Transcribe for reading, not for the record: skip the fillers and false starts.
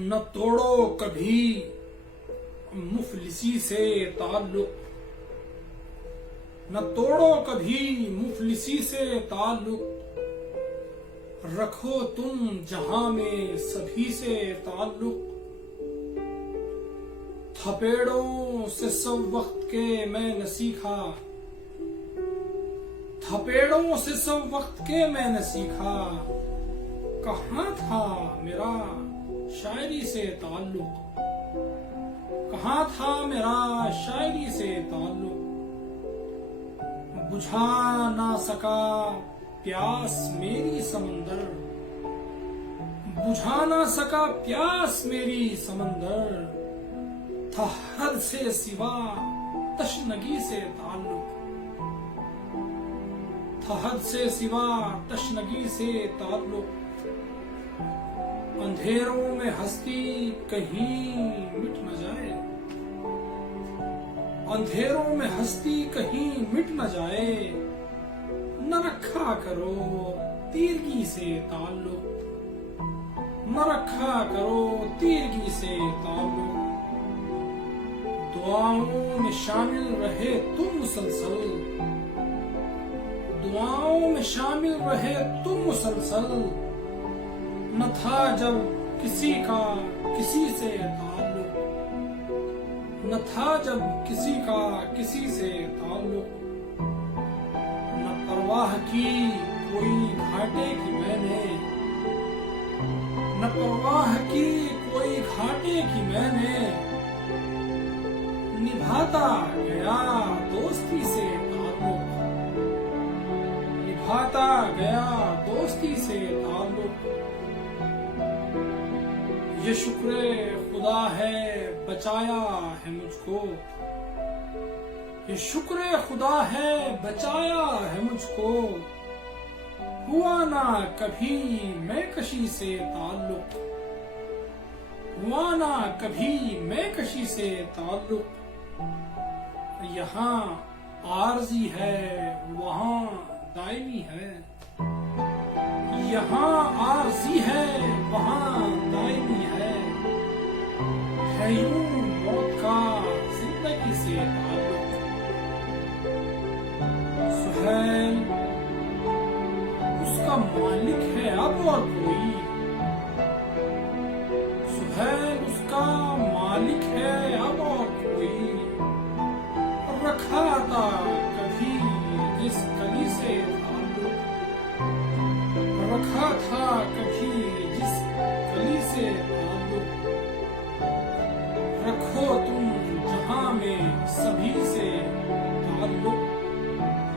نہ توڑو کبھی مفلسی سے تعلق، نہ توڑو کبھی مفلسی سے تعلق، رکھو تم جہاں میں سبھی سے تعلق۔ تھپیڑوں سے سب وقت کے میں نے سیکھا، تھپیڑوں سے سب وقت کے میں نے سیکھا، کہاں تھا میرا شاعری سے تعلق، کہاں تھا میرا شاعری سے تعلق۔ بجھا نہ سکا پیاس میری سمندر، بجھا نہ سکا پیاس میری سمندر، تھا حد سے سوا تشنگی سے تعلق، تھا حد سے سوا تشنگی سے تعلق۔ اندھیروں میں ہستی کہیں مٹ نہ جائے، اندھیروں میں ہستی کہیں مٹ نہ جائے، نہ رکھا کرو تیرگی سے تعلق، نہ رکھا کرو تیرگی سے تعلق۔ دعاؤں میں شامل رہے تم مسلسل، دعاؤں میں شامل رہے تم مسلسل، نہ تھا جب کسی کا کسی سے تعلق، نہ تھا جب کسی کا کسی سے تعلق۔ نہ پرواہ کی کوئی گھاٹے کی میں نے، نہ پرواہ کی کوئی گھاٹے کی میں نے، نبھاتا گیا دوستی سے تعلق، نبھاتا گیا دوستی سے تعلق۔ یہ شکر خدا ہے بچایا ہے مجھ کو، یہ شکر خدا ہے بچایا ہے مجھ کو، ہوا نہ کبھی میں کشی سے تعلق، ہوا نہ کبھی میں کشی سے تعلق۔ یہاں عارضی ہے وہاں دائمی ہے، یہاں عارضی ہے وہاں دائمی ہے، ہے یوں موت کا زندگی سے تعلق۔ سہیل اس کا مالک ہے اب اور کوئی، سہیل اس کا مالک ہے اب اور کوئی، رکھا تھا کبھی جس کلی سے تعلق، رکھا تھا کبھی جس کلی سے تعلق، رکھو تم جہاں میں سبھی